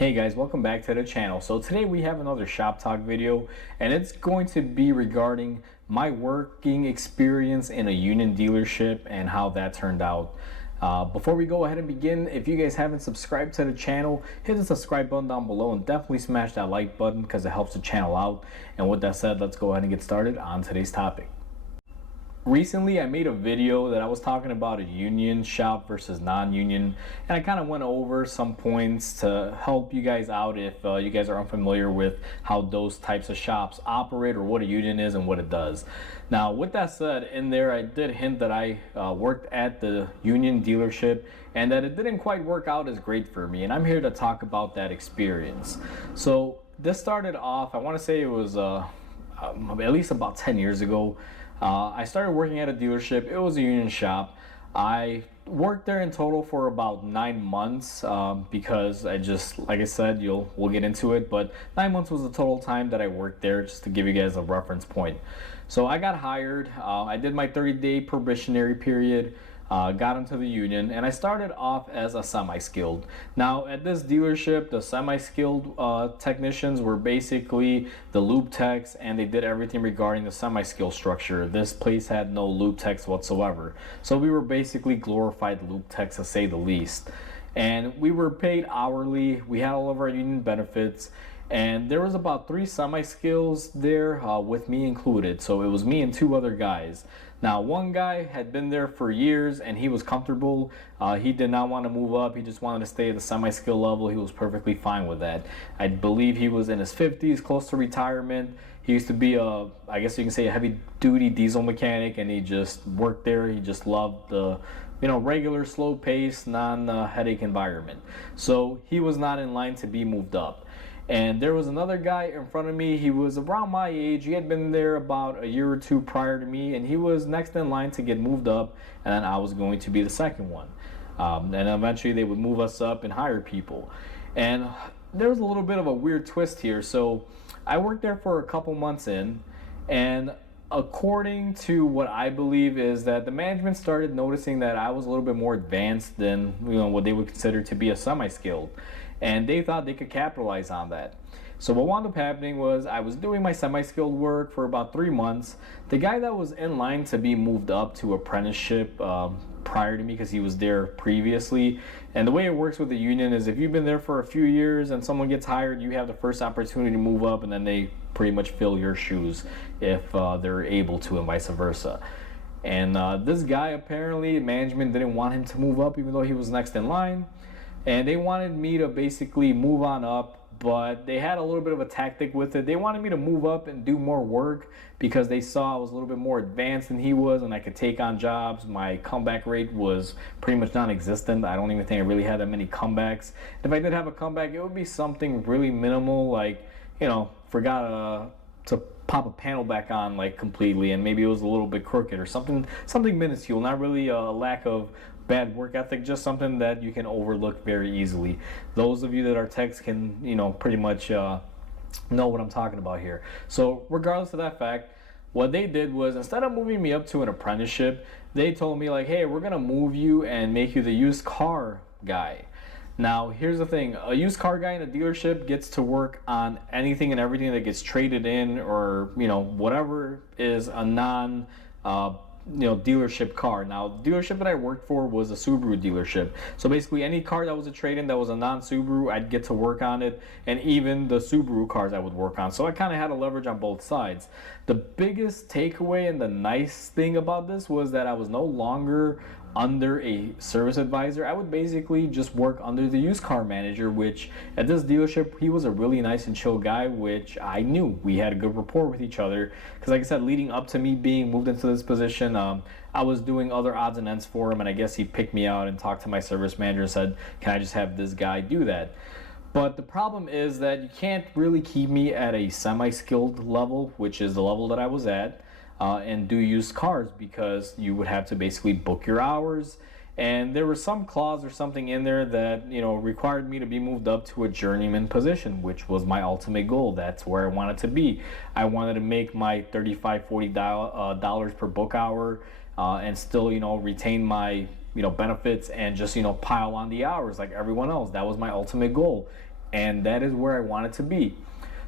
Hey guys, welcome back to the channel. So today we have another shop talk video, and it's going to be regarding my working experience in a union dealership and how that turned out. Before we go ahead and begin, if you guys haven't subscribed to the channel, hit the subscribe button down below and definitely smash that like button because it helps the channel out. And with that said, let's go ahead and get started on today's topic. Recently, I made a video that I was talking about a union shop versus non-union, and I kind of went over some points to help you guys out if you guys are unfamiliar with how those types of shops operate or what a union is and what it does. Now, with that said, in there I did hint that I worked at the union dealership and that it didn't quite work out as great for me, and I'm here to talk about that experience. So this started off, I want to say it was at least about 10 years ago. I started working at a dealership. It was a union shop. I worked there in total for about 9 months because I just, like I said, we'll get into it, but 9 months was the total time that I worked there, just to give you guys a reference point. So I got hired. I did my 30-day probationary period. Got into the union, and I started off as a semi-skilled. Now at this dealership, the semi-skilled technicians were basically the loop techs, and they did everything regarding the semi-skilled structure. This place had no loop techs whatsoever, so we were basically glorified loop techs, to say the least. And we were paid hourly. We had all of our union benefits, and there was about 3 semi-skills there, with me included. So it was me and 2 other guys. Now, one guy had been there for years and he was comfortable. He did not want to move up. He just wanted to stay at the semi-skill level. He was perfectly fine with that. I believe he was in his 50s, close to retirement. He used to be I guess you can say, a heavy-duty diesel mechanic, and he just worked there. He just loved the, regular, slow-paced, non-headache environment. So he was not in line to be moved up. And there was another guy in front of me. He was around my age. He had been there about a year or 2 prior to me, and he was next in line to get moved up, and then I was going to be the second one. And eventually they would move us up and hire people. And there was a little bit of a weird twist here. So I worked there for a couple months in, and according to what I believe is that the management started noticing that I was a little bit more advanced than what they would consider to be a semi-skilled, and they thought they could capitalize on that. So what wound up happening was I was doing my semi-skilled work for about 3 months. The guy that was in line to be moved up to apprenticeship prior to me, because he was there previously, and the way it works with the union is if you've been there for a few years and someone gets hired, you have the first opportunity to move up, and then they pretty much fill your shoes if they're able to, and vice versa. And this guy, apparently management didn't want him to move up even though he was next in line, and they wanted me to basically move on up. But they had a little bit of a tactic with it. They wanted me to move up and do more work because they saw I was a little bit more advanced than he was, and I could take on jobs. My comeback rate was pretty much non-existent. I don't even think I really had that many comebacks. If I did have a comeback, it would be something really minimal, like, forgot to pop a panel back on like completely, and maybe it was a little bit crooked or something minuscule, not really a lack of bad work ethic, just something that you can overlook very easily. Those of you that are techs can pretty much know what I'm talking about here. So regardless of that fact, what they did was, instead of moving me up to an apprenticeship, they told me like, hey, we're gonna move you and make you the used car guy. Now, here's the thing. A used car guy in a dealership gets to work on anything and everything that gets traded in, or, whatever is a non, dealership car. Now, the dealership that I worked for was a Subaru dealership. So basically any car that was a trade-in that was a non-Subaru, I'd get to work on it, and even the Subaru cars I would work on. So I kind of had a leverage on both sides. The biggest takeaway and the nice thing about this was that I was no longer under a service advisor. I would basically just work under the used car manager, which at this dealership, he was a really nice and chill guy, which I knew. We had a good rapport with each other because, like I said, leading up to me being moved into this position, I was doing other odds and ends for him, and I guess he picked me out and talked to my service manager and said, can I just have this guy do that? But the problem is that you can't really keep me at a semi-skilled level, which is the level that I was at, and do used cars, because you would have to basically book your hours, and there was some clause or something in there that required me to be moved up to a journeyman position, which was my ultimate goal. That's where I wanted to be. I wanted to make my $35-$40 per book hour, and still retain my benefits, and just pile on the hours like everyone else. That was my ultimate goal. and that is where I wanted to be.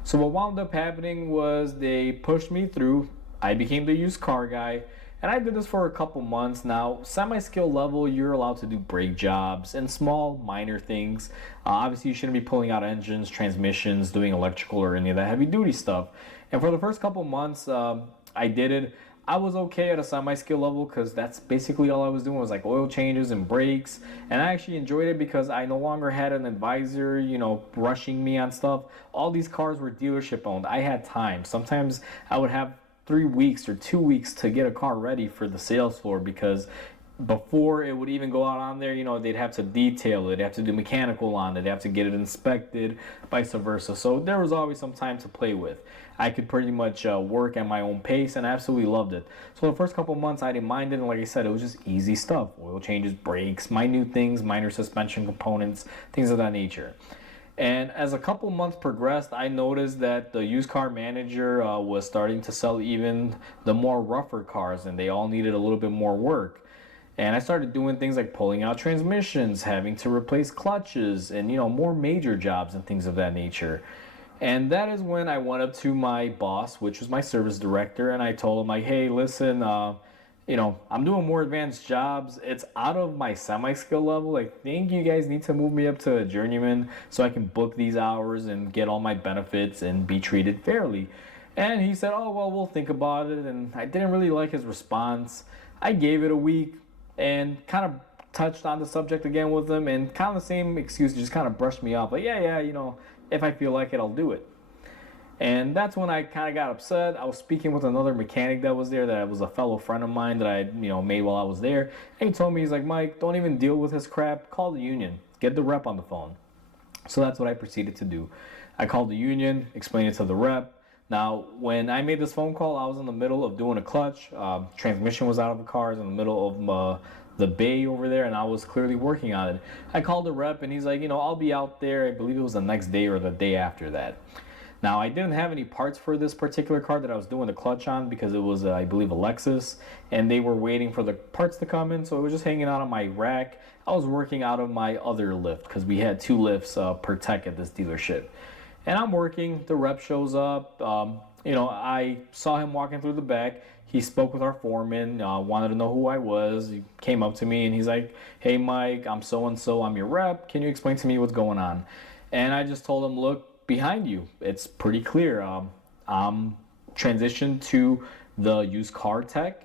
So what wound up happening was they pushed me through. I became the used car guy, and I did this for a couple months. Now, semi-skill level, you're allowed to do brake jobs and small, minor things. Obviously, you shouldn't be pulling out engines, transmissions, doing electrical or any of that heavy-duty stuff. And for the first couple months, I did it. I was okay at a semi-skill level because that's basically all I was doing was like oil changes and brakes. And I actually enjoyed it because I no longer had an advisor, rushing me on stuff. All these cars were dealership owned. I had time. Sometimes I would have 3 weeks or 2 weeks to get a car ready for the sales floor because before it would even go out on there, they'd have to detail it, they'd have to do mechanical on it, they'd have to get it inspected, vice versa. So there was always some time to play with. I could pretty much work at my own pace and I absolutely loved it. So the first couple months I didn't mind it, and like I said, it was just easy stuff. Oil changes, brakes, minute things, minor suspension components, things of that nature. And as a couple months progressed, I noticed that the used car manager was starting to sell even the more rougher cars, and they all needed a little bit more work. And I started doing things like pulling out transmissions, having to replace clutches, and more major jobs and things of that nature. And that is when I went up to my boss, which was my service director, and I told him like, "Hey, listen, I'm doing more advanced jobs. It's out of my semi-skill level. I think you guys need to move me up to a journeyman so I can book these hours and get all my benefits and be treated fairly." And he said, "Oh, well, we'll think about it." And I didn't really like his response. I gave it a week and kind of touched on the subject again with him, and kind of the same excuse, just kind of brushed me off. Like, yeah, if I feel like it, I'll do it. And that's when I kind of got upset. I was speaking with another mechanic that was there, that was a fellow friend of mine that I made while I was there. And he told me, he's like, "Mike, don't even deal with his crap. Call the union. Get the rep on the phone." So that's what I proceeded to do. I called the union, explained it to the rep. Now, when I made this phone call, I was in the middle of doing a clutch. Transmission was out of the car. I was in the middle of the bay over there, and I was clearly working on it. I called the rep, and he's like, "I'll be out there." I believe it was the next day or the day after that. Now, I didn't have any parts for this particular car that I was doing the clutch on because it was, I believe, a Lexus, and they were waiting for the parts to come in, so it was just hanging out on my rack. I was working out of my other lift because we had 2 lifts per tech at this dealership. And I'm working, the rep shows up. I saw him walking through the back. He spoke with our foreman, wanted to know who I was. He came up to me and he's like, "Hey, Mike, I'm so-and-so, I'm your rep. Can you explain to me what's going on?" And I just told him, "Look, behind you, it's pretty clear. I'm transitioned to the used car tech.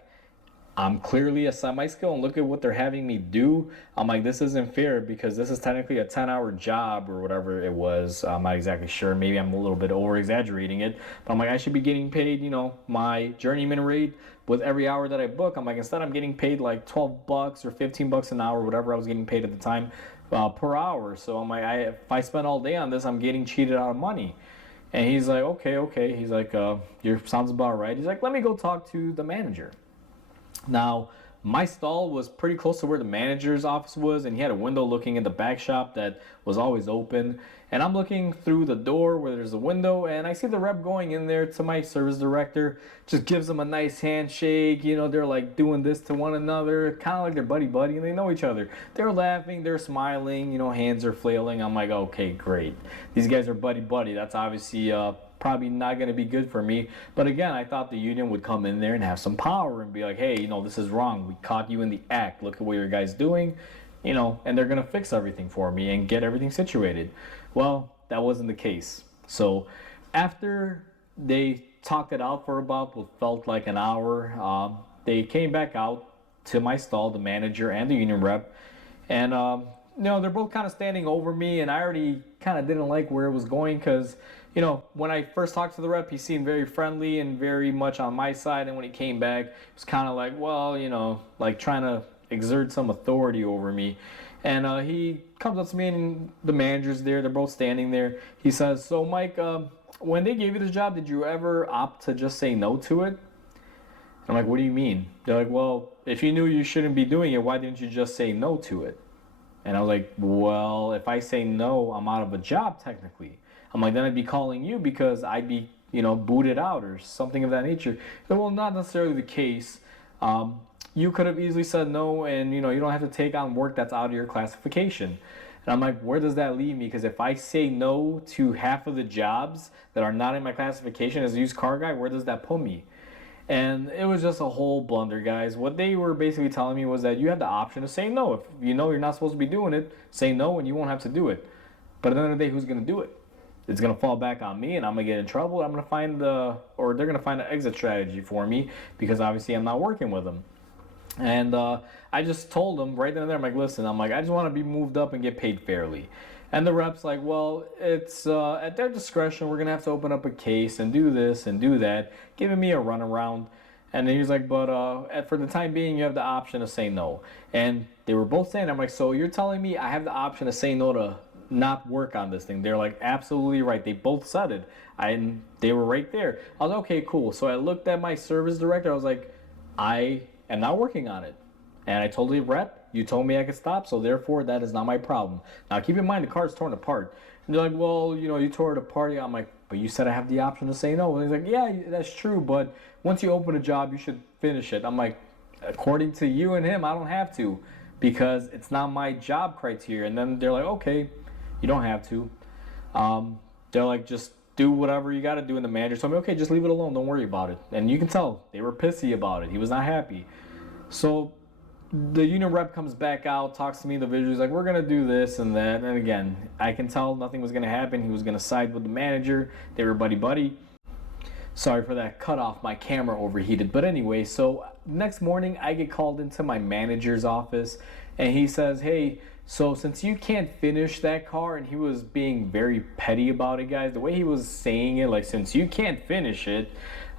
I'm clearly a semi-skill, and look at what they're having me do." I'm like, "This isn't fair because this is technically a 10-hour job," or whatever it was. I'm not exactly sure. Maybe I'm a little bit over-exaggerating it. But I'm like, I should be getting paid, my journeyman rate with every hour that I book. I'm like, instead I'm getting paid like $12 or $15 an hour, whatever I was getting paid at the time, per hour. So I'm like, if I spend all day on this, I'm getting cheated out of money. And he's like, okay. He's like, your sounds about right. He's like, "Let me go talk to the manager." Now, my stall was pretty close to where the manager's office was, and he had a window looking at the back shop that was always open. And I'm looking through the door where there's a window, and I see the rep going in there to my service director, just gives him a nice handshake. They're like doing this to one another, kind of like they're buddy, and they know each other. They're laughing, they're smiling, hands are flailing. I'm like, okay, great. These guys are buddy. That's obviously probably not going to be good for me. But again, I thought the union would come in there and have some power and be like, "Hey, this is wrong. We caught you in the act. Look at what your guys doing." And they're going to fix everything for me and get everything situated. Well, that wasn't the case. So after they talked it out for about what felt like an hour, they came back out to my stall, the manager and the union rep. And, they're both kind of standing over me, and I already kind of didn't like where it was going because, when I first talked to the rep, he seemed very friendly and very much on my side. And when he came back, it was kind of like, well, like trying to exert some authority over me. And he comes up to me, and the manager's there. They're both standing there. He says, "So, Mike, when they gave you this job, did you ever opt to just say no to it?" I'm like, "What do you mean?" They're like, "Well, if you knew you shouldn't be doing it, why didn't you just say no to it?" And I was like, "Well, if I say no, I'm out of a job technically." I'm like, "Then I'd be calling you because I'd be, booted out or something of that nature." And, "Well, not necessarily the case. You could have easily said no, and you don't have to take on work that's out of your classification." And I'm like, where does that leave me? Because if I say no to half of the jobs that are not in my classification as a used car guy, where does that put me? And it was just a whole blunder, guys. What they were basically telling me was that you have the option to say no. If you know you're not supposed to be doing it, say no and you won't have to do it. But at the end of the day, who's going to do it? It's going to fall back on me and I'm going to get in trouble. I'm going to find or they're going to find an exit strategy for me because obviously I'm not working with them. And I just told them right then and there, I'm like, listen, I'm like, I just want to be moved up and get paid fairly. And the rep's like, well, it's at their discretion. We're going to have to open up a case and do this and do that, giving me a runaround. And then he's like, but for the time being, you have the option to say no. And they were both saying, I'm like, so you're telling me I have the option to say no to not work on this thing? They're like, absolutely right. They both said it. And they were right there. I was like, okay, cool. So I looked at my service director. I was like, I am not working on it. And I told the rep, you told me I could stop, so therefore that is not my problem. Now keep in mind the car's torn apart. And they're like, well, you tore it apart. I'm like, but you said I have the option to say no. And he's like, yeah, that's true, but once you open a job, you should finish it. I'm like, according to you and him, I don't have to because it's not my job criteria. And then they're like, okay, you don't have to. They're like, just do whatever you got to do. And the manager told me, okay, just leave it alone. Don't worry about it. And you can tell they were pissy about it. He was not happy. So the union rep comes back out, talks to me individually. He's like, we're going to do this and that. And again, I can tell nothing was going to happen. He was going to side with the manager. They were buddy-buddy. Sorry for that cut off. My camera overheated. But anyway, so next morning I get called into my manager's office and he says, hey, so since you can't finish that car, and he was being very petty about it, guys, the way he was saying it, like, since you can't finish it,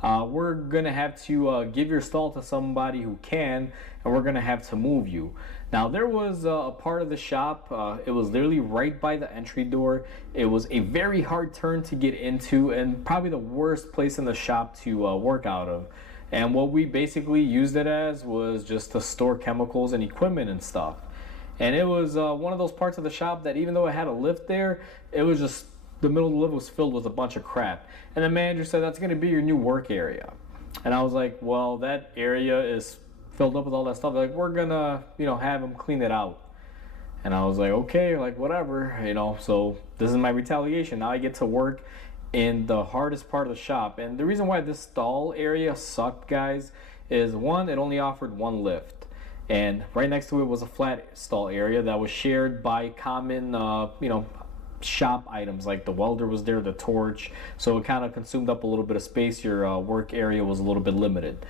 we're going to have to give your stall to somebody who can, and we're going to have to move you. Now, there was a part of the shop, it was literally right by the entry door. It was a very hard turn to get into and probably the worst place in the shop to work out of. And what we basically used it as was just to store chemicals and equipment and stuff. And it was one of those parts of the shop that even though it had a lift there, it was just, the middle of the lift was filled with a bunch of crap. And the manager said, that's going to be your new work area. And I was like, well, that area is filled up with all that stuff. They're like, we're going to, have them clean it out. And I was like, okay, like whatever, so this is my retaliation. Now I get to work in the hardest part of the shop. And the reason why this stall area sucked, guys, is one, it only offered one lift. And right next to it was a flat stall area that was shared by common, shop items. Like the welder was there, the torch. So it kind of consumed up a little bit of space. Your work area was a little bit limited.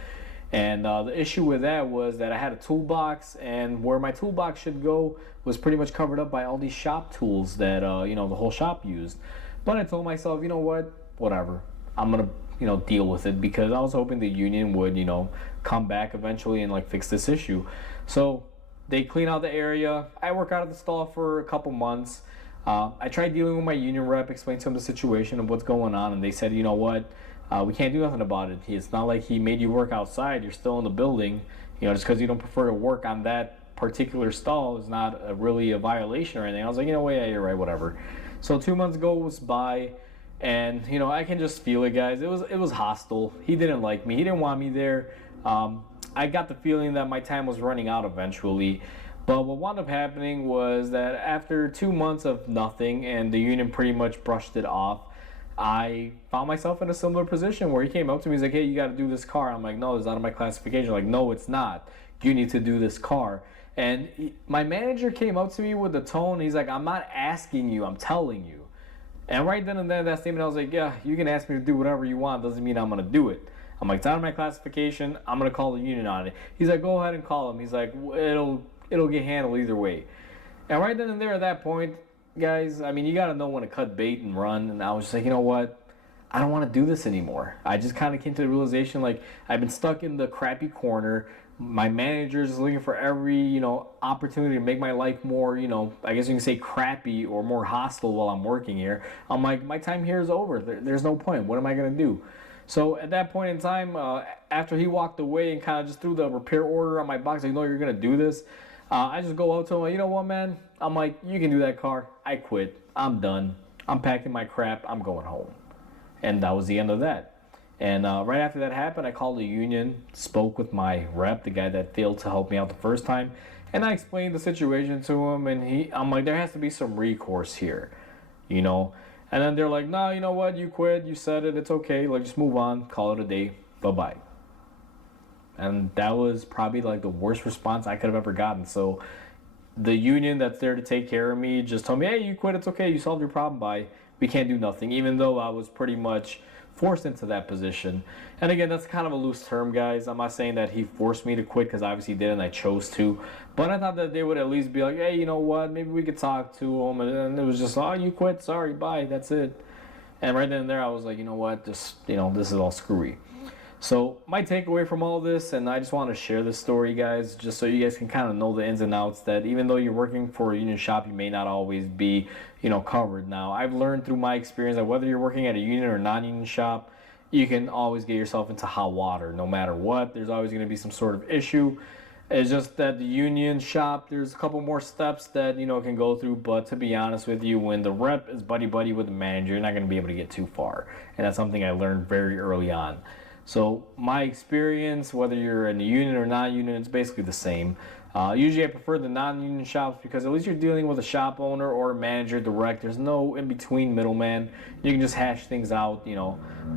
And the issue with that was that I had a toolbox, and where my toolbox should go was pretty much covered up by all these shop tools that, the whole shop used. But I told myself, you know what, whatever. I'm going to deal with it because I was hoping the union would, come back eventually and like fix this issue. So they clean out the area. I work out of the stall for a couple months. I tried dealing with my union rep, explained to him the situation of what's going on, and they said, you know what, we can't do nothing about it. It's not like he made you work outside. You're still in the building. Just because you don't prefer to work on that particular stall is not really a violation or anything. I was like, yeah, you're right, whatever. So 2 months goes by. And I can just feel it, guys. It was hostile. He didn't like me. He didn't want me there. I got the feeling that my time was running out eventually. But what wound up happening was that after 2 months of nothing, and the union pretty much brushed it off, I found myself in a similar position where he came up to me. He's like, "Hey, you got to do this car." I'm like, "No, it's out of my classification." I'm like, "No, it's not. You need to do this car." And my manager came up to me with the tone. He's like, "I'm not asking you. I'm telling you." And right then and there, that statement, I was like, yeah, you can ask me to do whatever you want. Doesn't mean I'm going to do it. I'm like, it's out of my classification. I'm going to call the union on it. He's like, go ahead and call him. He's like, it'll get handled either way. And right then and there at that point, guys, I mean, you got to know when to cut bait and run. And I was just like, you know what? I don't want to do this anymore. I just kind of came to the realization, like, I've been stuck in the crappy corner. My manager is looking for every, opportunity to make my life more, I guess you can say crappy or more hostile while I'm working here. I'm like, my time here is over. There's no point. What am I going to do? So at that point in time, after he walked away and kind of just threw the repair order on my box, like, no, you're going to do this. I just go out to him, like, you know what, man? I'm like, you can do that car. I quit. I'm done. I'm packing my crap. I'm going home. And that was the end of that. And right after that happened, I called the union, spoke with my rep, the guy that failed to help me out the first time, And I explained the situation to him, and I'm like, there has to be some recourse here, you know. And then they're like, no, you know what? You quit. You said it. It's okay. Like, just move on. Call it a day. Bye bye. And that was probably like the worst response I could have ever gotten. So the union that's there to take care of me just told me, hey, you quit. It's okay. You solved your problem. Bye. We can't do nothing. Even though I was pretty much forced into that position. And again, that's kind of a loose term, guys. I'm not saying that he forced me to quit, because obviously he did and I chose to. But I thought that they would at least be like, hey, you know what? Maybe we could talk to him. And it was just, oh, you quit. Sorry. Bye. That's it. And right then and there, I was like, you know what? Just, this is all screwy. So my takeaway from all this, and I just want to share this story, guys, just so you guys can kind of know the ins and outs, that even though you're working for a union shop, you may not always be, covered. Now, I've learned through my experience that whether you're working at a union or non-union shop, you can always get yourself into hot water. No matter what, there's always going to be some sort of issue. It's just that the union shop, there's a couple more steps that, can go through. But to be honest with you, when the rep is buddy-buddy with the manager, you're not going to be able to get too far. And that's something I learned very early on. So my experience, whether you're in a union or non-union, it's basically the same. Usually I prefer the non-union shops, because at least you're dealing with a shop owner or a manager direct. There's no in-between middleman. You can just hash things out,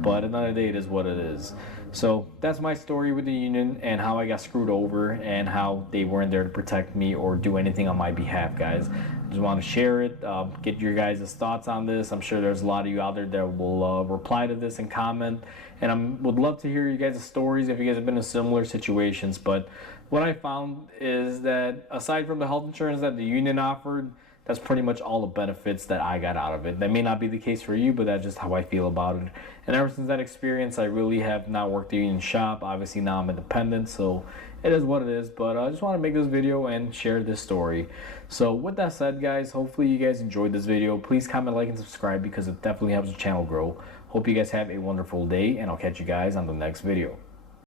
but another day it is what it is. So that's my story with the union and how I got screwed over and how they weren't there to protect me or do anything on my behalf, guys. I just want to share it, get your guys' thoughts on this. I'm sure there's a lot of you out there that will reply to this and comment. And I would love to hear you guys' stories if you guys have been in similar situations. But what I found is that aside from the health insurance that the union offered, that's pretty much all the benefits that I got out of it. That may not be the case for you, but that's just how I feel about it. And ever since that experience, I really have not worked a union shop. Obviously now I'm independent, so it is what it is. But I just want to make this video and share this story. So with that said, guys, hopefully you guys enjoyed this video. Please comment, like, and subscribe, because it definitely helps the channel grow. Hope you guys have a wonderful day, and I'll catch you guys on the next video.